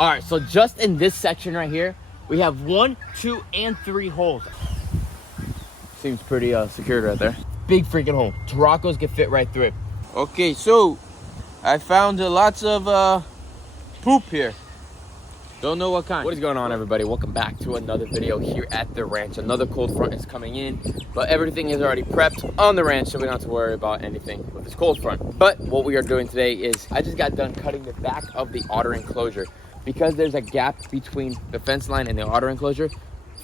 All right, so just in this section right here, we have 1, 2, and 3 holes. Seems pretty secured right there. Big freaking hole. Taracos can fit right through it. Okay, so I found lots of poop here. Don't know what kind. What is going on, everybody? Welcome back to another video here at the ranch. Another cold front is coming in, but everything is already prepped on the ranch, so we don't have to worry about anything with this cold front. But what we are doing today is I just got done cutting the back of the otter enclosure. Because there's a gap between the fence line and the otter enclosure,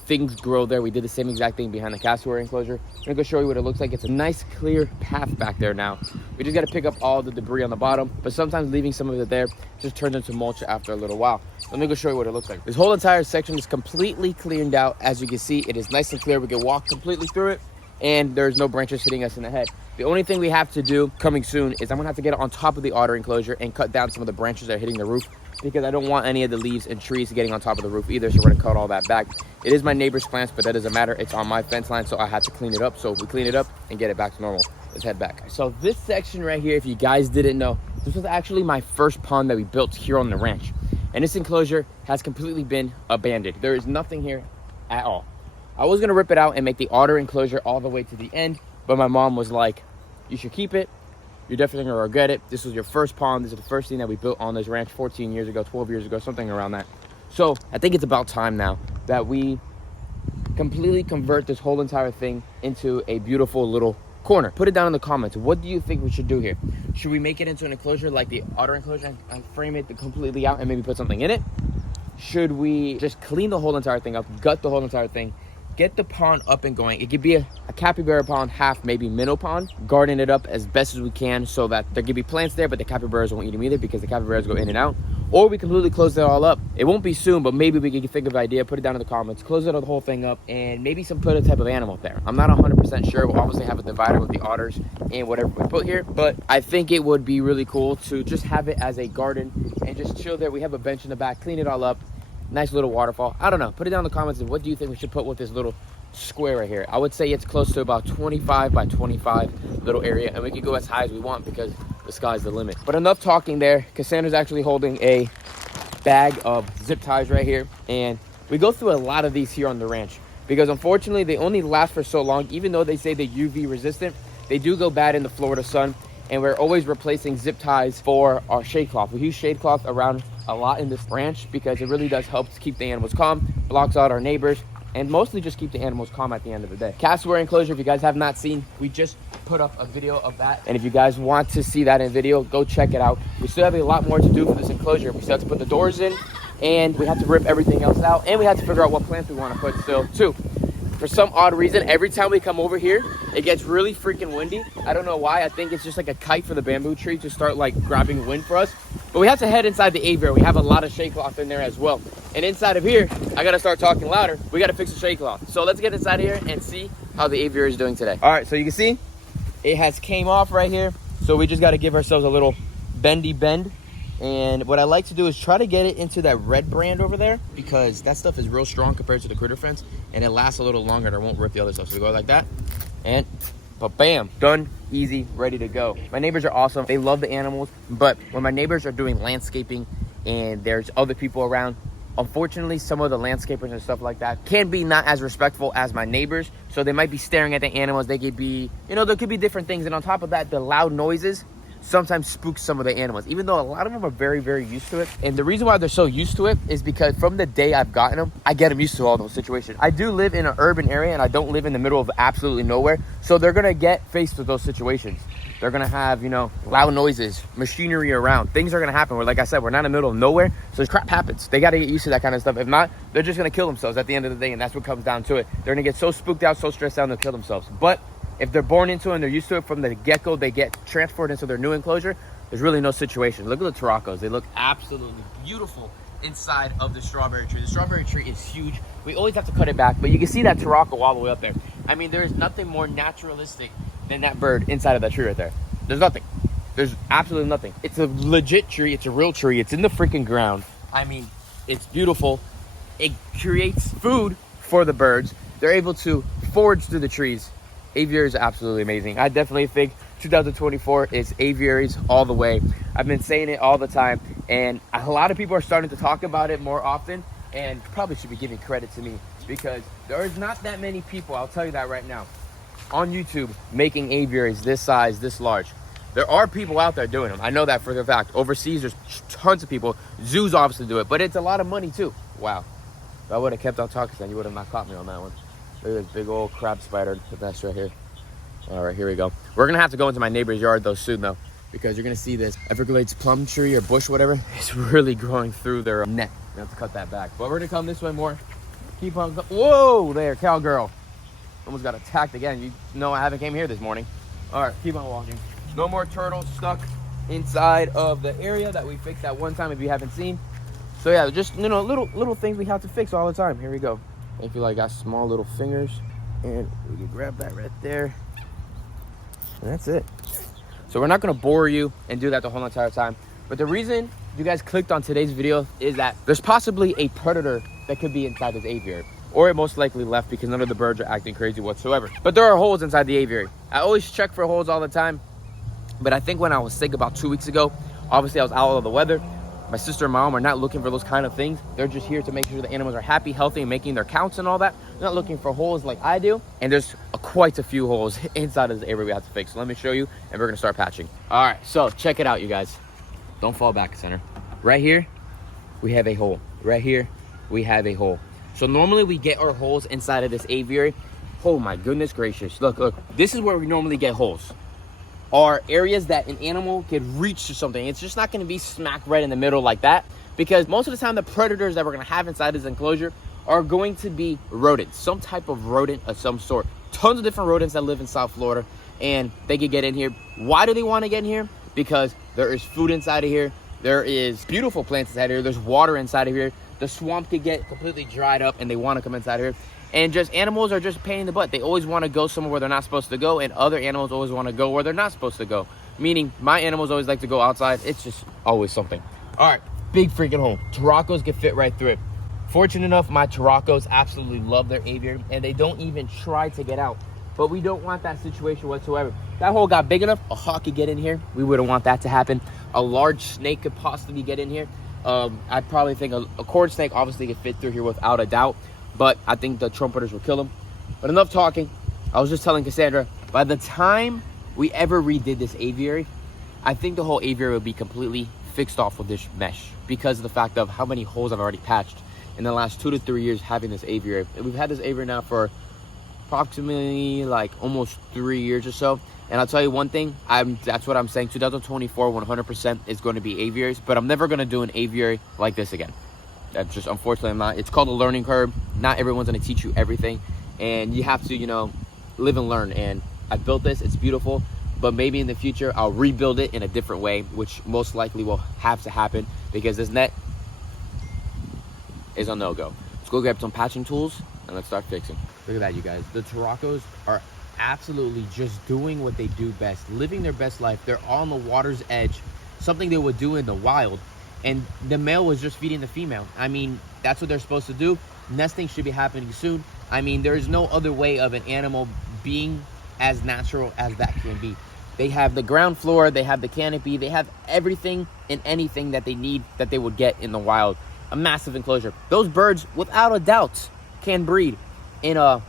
things grow there. We did the same exact thing behind the cassowary enclosure. I'm gonna go show you what it looks like. It's a nice clear path back there now. We just gotta pick up all the debris on the bottom, but sometimes leaving some of it there just turns into mulch after a little while. Let me go show you what it looks like. This whole entire section is completely cleaned out. As you can see, it is nice and clear. We can walk completely through it, and there's no branches hitting us in the head. The only thing we have to do coming soon is I'm gonna have to get on top of the otter enclosure and cut down some of the branches that are hitting the roof, because I don't want any of the leaves and trees getting on top of the roof either, so we're gonna cut all that back. It is my neighbor's plants, but that doesn't matter. It's on my fence line, so I had to clean it up. So we clean it up and get it back to normal. Let's head back. So this section right here, if you guys didn't know, this was actually my first pond that we built here on the ranch. And this enclosure has completely been abandoned. There is nothing here at all. I was gonna rip it out and make the otter enclosure all the way to the end, but my mom was like, you should keep it. You're definitely gonna regret it. This was your first pond. This is the first thing that we built on this ranch 14 years ago, 12 years ago, something around that. So I think it's about time now that we completely convert this whole entire thing into a beautiful little corner. Put it down in the comments. What do you think we should do here? Should we make it into an enclosure like the otter enclosure and frame it completely out and maybe put something in it? Should we just clean the whole entire thing up, gut the whole entire thing, get the pond up and going? It could be a capybara pond, half maybe minnow pond. Garden it up as best as we can so that there could be plants there, but the capybaras won't eat them either because the capybaras go in and out. Or we completely close it all up. It won't be soon, but maybe we can think of an idea, put it down in the comments, close it the whole thing up, and maybe put a type of animal there. I'm not 100% sure. We'll obviously have a divider with the otters and whatever we put here, but I think it would be really cool to just have it as a garden and just chill there. We have a bench in the back, clean it all up. Nice little waterfall. I don't know. Put it down in the comments. And what do you think we should put with this little square right here? I would say it's close to about 25 by 25 little area, and we can go as high as we want because the sky's the limit. But enough talking there. Cassandra's actually holding a bag of zip ties right here, and we go through a lot of these here on the ranch because unfortunately they only last for so long. Even though they say they're UV resistant, they do go bad in the Florida sun, and we're always replacing zip ties for our shade cloth. We use shade cloth around a lot in this ranch because it really does help to keep the animals calm, blocks out our neighbors, and mostly just keep the animals calm at the end of the day. Cassowary enclosure, if you guys have not seen, we just put up a video of that. And if you guys want to see that in video, go check it out. We still have a lot more to do for this enclosure. We still have to put the doors in, and we have to rip everything else out, and we have to figure out what plants we want to put still too. For some odd reason, every time we come over here, it gets really freaking windy. I don't know why. I think it's just like a kite for the bamboo tree to start like grabbing wind for us. But we have to head inside the aviary. We have a lot of shade cloth in there as well. And inside of here, I gotta start talking louder. We gotta fix the shade cloth. So let's get inside here and see how the aviary is doing today. All right, so you can see it has came off right here. So we just gotta give ourselves a little bendy bend. And what I like to do is try to get it into that red brand over there because that stuff is real strong compared to the critter fence, and it lasts a little longer and it won't rip the other stuff. So we go like that, and bam, done, easy, ready to go. My neighbors are awesome. They love the animals, but when my neighbors are doing landscaping and there's other people around, unfortunately, some of the landscapers and stuff like that can be not as respectful as my neighbors. So they might be staring at the animals. They could be, there could be different things. And on top of that, the loud noises sometimes spooks some of the animals, even though a lot of them are very, very used to it. And the reason why they're so used to it is because from the day I've gotten them, I get them used to all those situations. I do live in an urban area and I don't live in the middle of absolutely nowhere. So they're gonna get faced with those situations. They're gonna have, loud noises, machinery around. Things are gonna happen where, like I said, we're not in the middle of nowhere. So crap happens. They gotta get used to that kind of stuff. If not, they're just gonna kill themselves at the end of the day. And that's what comes down to it. They're gonna get so spooked out, so stressed out, and they'll kill themselves. But if they're born into it and they're used to it from the get-go, they get transferred into their new enclosure, there's really no situation. Look at the Taracos. They look absolutely beautiful inside of the strawberry tree. The strawberry tree is huge. We always have to cut it back, but you can see that Taraco all the way up there. I mean, there is nothing more naturalistic than that bird inside of that tree right there. There's nothing. There's absolutely nothing. It's a legit tree. It's a real tree. It's in the freaking ground. I mean, it's beautiful. It creates food for the birds. They're able to forage through the trees. Aviary is absolutely amazing. I definitely think 2024 is aviaries all the way. I've been saying it all the time. And a lot of people are starting to talk about it more often, and probably should be giving credit to me, because there is not that many people, I'll tell you that right now, on YouTube making aviaries this size, this large. There are people out there doing them. I know that for the fact. Overseas, there's tons of people. Zoos obviously do it, but it's a lot of money too. Wow. If I would have kept on talking, then you would have not caught me on that one. Look at this big old crab spider. Put that right here. All right, here we go. We're gonna have to go into my neighbor's yard though soon though, because you're gonna see this Everglades plum tree or bush, whatever. It's really growing through their net. We have to cut that back. But we're gonna come this way more. Keep on. Whoa, there, cowgirl. Almost got attacked again. You know I haven't came here this morning. All right, keep on walking. No more turtles stuck inside of the area that we fixed that one time if you haven't seen. So yeah, just, you know, little things we have to fix all the time. Here we go. If you like got small little fingers, and we can grab that right there. And that's it. So we're not gonna bore you and do that the whole entire time. But the reason you guys clicked on today's video is that there's possibly a predator that could be inside this aviary. Or it most likely left because none of the birds are acting crazy whatsoever. But there are holes inside the aviary. I always check for holes all the time. But I think when I was sick about 2 weeks ago, obviously I was out of the weather. My sister and mom are not looking for those kind of things. They're just here to make sure the animals are happy, healthy, and making their counts and all that. They're not looking for holes like I do. And there's quite a few holes inside of this area we have to fix. So let me show you, and we're gonna start patching. All right, so check it out, you guys. Don't fall back, center. Right here, we have a hole. Right here, we have a hole. So normally we get our holes inside of this aviary. Oh my goodness gracious. Look, look, this is where we normally get holes. Are areas that an animal could reach to something. It's just not going to be smack right in the middle like that, because most of the time the predators that we're going to have inside this enclosure are going to be rodents, some type of rodent of some sort. Tons of different rodents that live in South Florida, and they could get in here. Why do they want to get in here? Because there is food inside of here. There is beautiful plants inside of here. There's water inside of here. The swamp could get completely dried up, and they want to come inside here. And just animals are just a pain in the butt. They always want to go somewhere where they're not supposed to go, and other animals always want to go where they're not supposed to go. Meaning, my animals always like to go outside. It's just always something. All right, big freaking hole. Turacos can fit right through it. Fortunate enough, my Turacos absolutely love their aviary, and they don't even try to get out. But we don't want that situation whatsoever. That hole got big enough, a hawk could get in here. We wouldn't want that to happen. A large snake could possibly get in here. I'd probably think a corn snake obviously could fit through here without a doubt. But I think the trumpeters will kill him. But enough talking. I was just telling Cassandra, by the time we ever redid this aviary, I think the whole aviary will be completely fixed off with this mesh, because of the fact of how many holes I've already patched in the last 2 to 3 years having this aviary. And we've had this aviary now for approximately like almost 3 years or so. And I'll tell you one thing, that's what I'm saying, 2024 100% is going to be aviaries, but I'm never going to do an aviary like this again. That's just, unfortunately, I'm not. It's called a learning curve. Not everyone's going to teach you everything, and you have to, you know, live and learn. And I built this, it's beautiful, but maybe in the future I'll rebuild it in a different way, which most likely will have to happen, because this net is a no-go. Let's go grab some patching tools and let's start fixing. Look at that, you guys. The Turacos are absolutely just doing what they do best, living their best life. They're on the water's edge, something they would do in the wild. And the male was just feeding the female. I mean, that's what they're supposed to do. Nesting should be happening soon. I mean, there is no other way of an animal being as natural as that can be. They have the ground floor, they have the canopy, they have everything and anything that they need that they would get in the wild. A massive enclosure. Those birds, without a doubt, can breed in a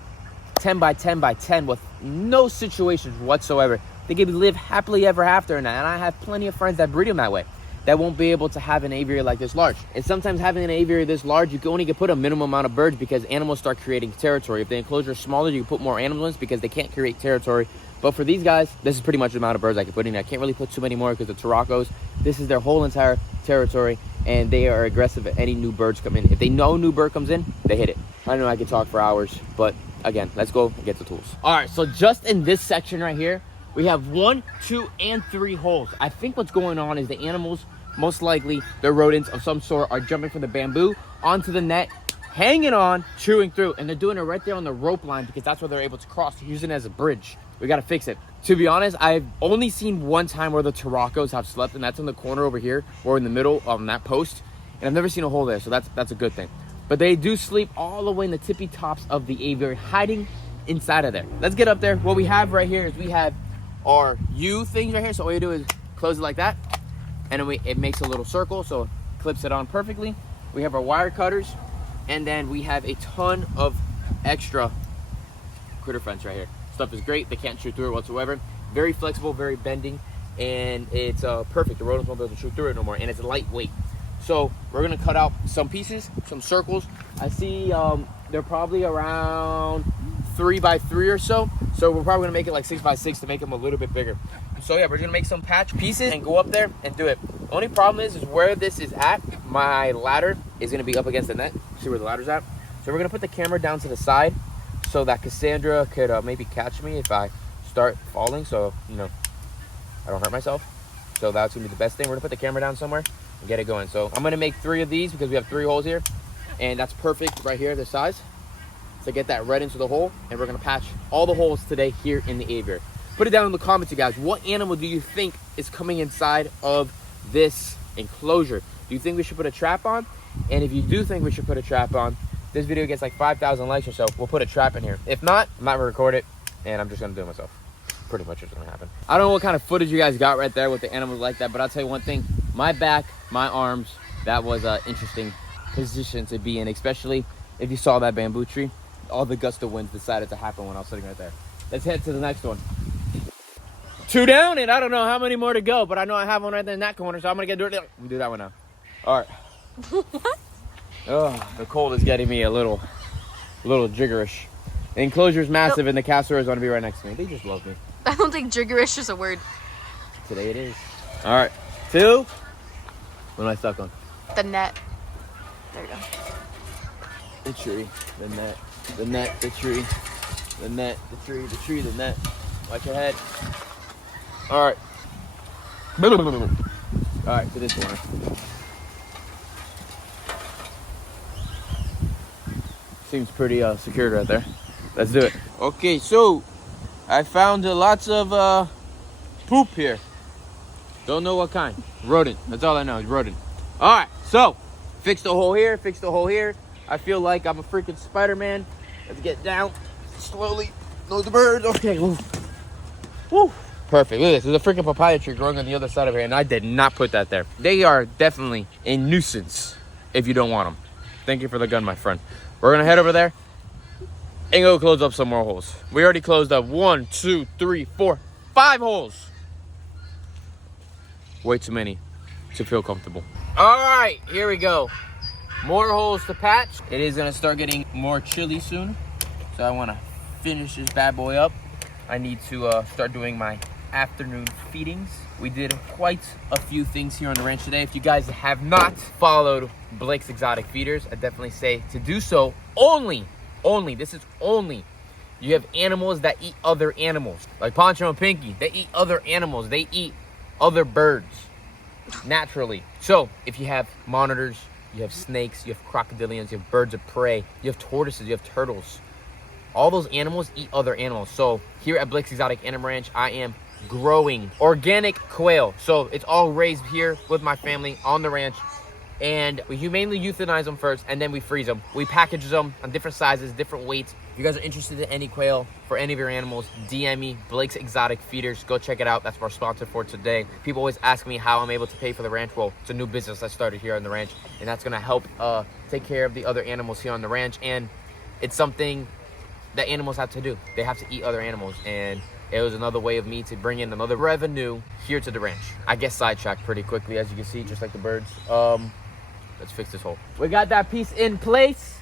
10 by 10 by 10 with no situations whatsoever. They can live happily ever after in that. And I have plenty of friends that breed them that way, that won't be able to have an aviary like this large. And sometimes having an aviary this large, you can only put a minimum amount of birds because animals start creating territory. If the enclosure is smaller, you can put more animals in because they can't create territory. But for these guys, this is pretty much the amount of birds I can put in. I can't really put too many more because the Turacos, this is their whole entire territory, and they are aggressive at any new birds come in. If they know a new bird comes in, they hit it. I know I could talk for hours, but again, let's go and get the tools. All right, so just in this section right here, we have 1, 2, and 3 holes. I think what's going on is the animals, most likely they're rodents of some sort, are jumping from the bamboo onto the net, hanging on, chewing through, and they're doing it right there on the rope line because that's where they're able to cross, using it as a bridge. We got to fix it. To be honest, I've only seen one time where the Turacos have slept, and that's in the corner over here or in the middle on that post, and I've never seen a hole there, so that's a good thing. But they do sleep all the way in the tippy tops of the aviary, hiding inside of there. Let's get up there. What we have right here is we have our U things right here. So all you do is close it like that, and then it makes a little circle, so it clips it on perfectly. We have our wire cutters, and then we have a ton of extra critter fence right here. Stuff is great. They can't shoot through it whatsoever. Very flexible, very bending, and it's perfect. The rodents won't be able to shoot through it no more, and it's lightweight. So we're gonna cut out some pieces, some circles. I see they're probably around 3 by 3 or so. So we're probably gonna make it like 6 by 6 to make them a little bit bigger. So yeah, we're gonna make some patch pieces and go up there and do it. The only problem is where this is at, my ladder is gonna be up against the net. See where the ladder's at? So we're gonna put the camera down to the side so that Cassandra could maybe catch me if I start falling, so you know I don't hurt myself. So that's gonna be the best thing. We're gonna put the camera down somewhere and get it going. So I'm gonna make 3 of these because we have 3 holes here, and that's perfect right here, this size, to get that red into the hole. And we're gonna patch all the holes today here in the aviary. Put it down in the comments, you guys. What animal do you think is coming inside of this enclosure? Do you think we should put a trap on? And if you do think we should put a trap on, this video gets like 5,000 likes or so, we'll put a trap in here. If not, I'm not gonna record it, and I'm just gonna do it myself. Pretty much what's gonna happen. I don't know what kind of footage you guys got right there with the animals like that, but I'll tell you one thing, my back, my arms, that was an interesting position to be in, especially if you saw that bamboo tree. All the gust of winds decided to happen when I was sitting right there. Let's head to the next one. 2 down, and I don't know how many more to go, but I know I have one right there in that corner, so I'm gonna do that one now. All right. What? Oh, the cold is getting me a little jiggerish. The enclosure is massive, and the castor is gonna be right next to me. They just love me. I don't think jiggerish is a word. Today it is. All right, 2. What am I stuck on? The net. There you go. The tree, the net, the tree, the net, the tree, the tree, the net. Watch your head. All right. All right, to this corner. Seems pretty secured right there. Let's do it. Okay, so I found lots of poop here. Don't know what kind. Rodent. That's all I know is rodent. All right, so fix the hole here, fix the hole here. I feel like I'm a freaking Spider-Man. Let's get down slowly. Those the birds. Okay. Woo. Woo. Perfect. Look at this. There's a freaking papaya tree growing on the other side of here, and I did not put that there. They are definitely a nuisance if you don't want them. Thank you for the gun, my friend. We're gonna head over there and go close up some more holes. We already closed up 1, 2, 3, 4, 5 holes. Way too many to feel comfortable. All right, here we go. More holes to patch. It is gonna start getting more chilly soon, so I wanna finish this bad boy up. I need to start doing my afternoon feedings. We did quite a few things here on the ranch today. If you guys have not followed Blake's Exotic Feeders, I definitely say to do so. Only, this is only. You have animals that eat other animals. Like Poncho and Pinky, they eat other animals. They eat other birds, naturally. So, if you have monitors, you have snakes, you have crocodilians, you have birds of prey, you have tortoises, you have turtles. All those animals eat other animals. So, here at Blake's Exotic Animal Ranch, I am growing organic quail. So it's all raised here with my family on the ranch, and we humanely euthanize them first, and then we freeze them. We package them on different sizes, different weights. If you guys are interested in any quail for any of your animals, DM me, Blake's Exotic Feeders. Go check it out. That's our sponsor for today. People always ask me how I'm able to pay for the ranch. Well, it's a new business I started here on the ranch, and that's gonna help take care of the other animals here on the ranch. And it's something that animals have to do. They have to eat other animals, and it was another way of me to bring in another revenue here to the ranch. I get sidetracked pretty quickly, as you can see, just like the birds. Let's fix this hole. We got that piece in place.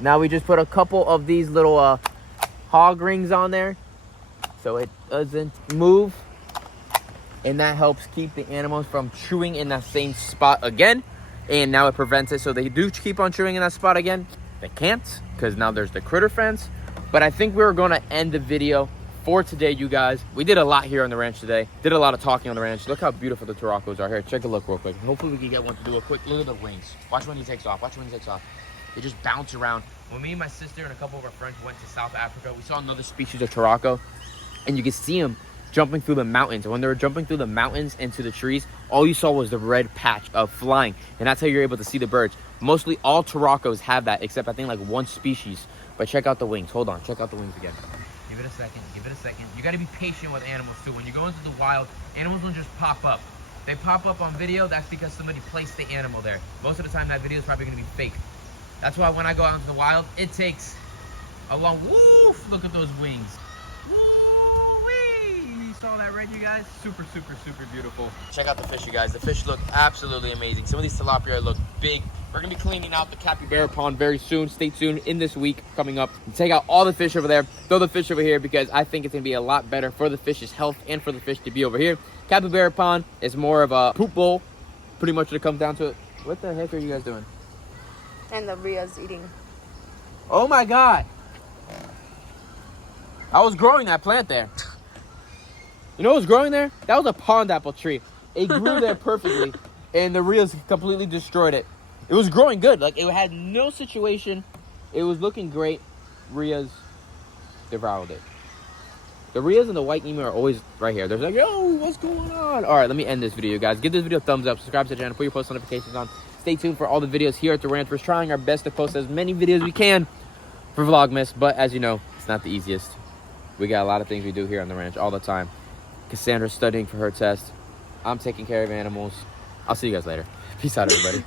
Now we just put a couple of these little hog rings on there so it doesn't move. And that helps keep the animals from chewing in that same spot again. And now it prevents it, so they do keep on chewing in that spot again. They can't, because now there's the critter fence. But I think we're going to end the video for today, you guys. We did a lot here on the ranch today. Did a lot of talking on the ranch. Look how beautiful the Turacos are here. Check a look real quick. Hopefully we can get one to do a quick look at the wings. Watch when he takes off. Watch when he takes off. They just bounce around. When me and my sister and a couple of our friends went to South Africa, we saw another species of Turaco, and you can see them jumping through the mountains. And when they were jumping through the mountains into the trees, all you saw was the red patch of flying. And that's how you're able to see the birds. Mostly all Turacos have that, except I think like one species. But check out the wings. Hold on. Check out the wings again. You Give it a second. Give it a second. You got to be patient with animals too. When you go into the wild, animals don't just pop up. They pop up on video. That's because somebody placed the animal there. Most of the time, that video is probably going to be fake. That's why when I go out into the wild, it takes a long. Woof! Look at those wings. Woo-wee! You saw that, right, you guys? Super, super, super beautiful. Check out the fish, you guys. The fish look absolutely amazing. Some of these tilapia look big. We're gonna be cleaning out the capybara pond very soon. Stay tuned in this week coming up. Take out all the fish over there, throw the fish over here, because I think it's gonna be a lot better for the fish's health and for the fish to be over here. Capybara pond is more of a poop bowl, pretty much when it comes down to it. What the heck are you guys doing? And the Ria's eating. Oh my God. I was growing that plant there. You know what was growing there? That was a pond apple tree. It grew there perfectly, and the Rios completely destroyed it. It was growing good. Like, it had no situation. It was looking great. Rios devoured it. The Rios and the white emu are always right here. They're like, yo, what's going on? All right, let me end this video, guys. Give this video a thumbs up. Subscribe to the channel. Put your post notifications on. Stay tuned for all the videos here at the ranch. We're trying our best to post as many videos as we can for Vlogmas, but as you know, it's not the easiest. We got a lot of things we do here on the ranch all the time. Cassandra's studying for her test. I'm taking care of animals. I'll see you guys later. Peace out, everybody.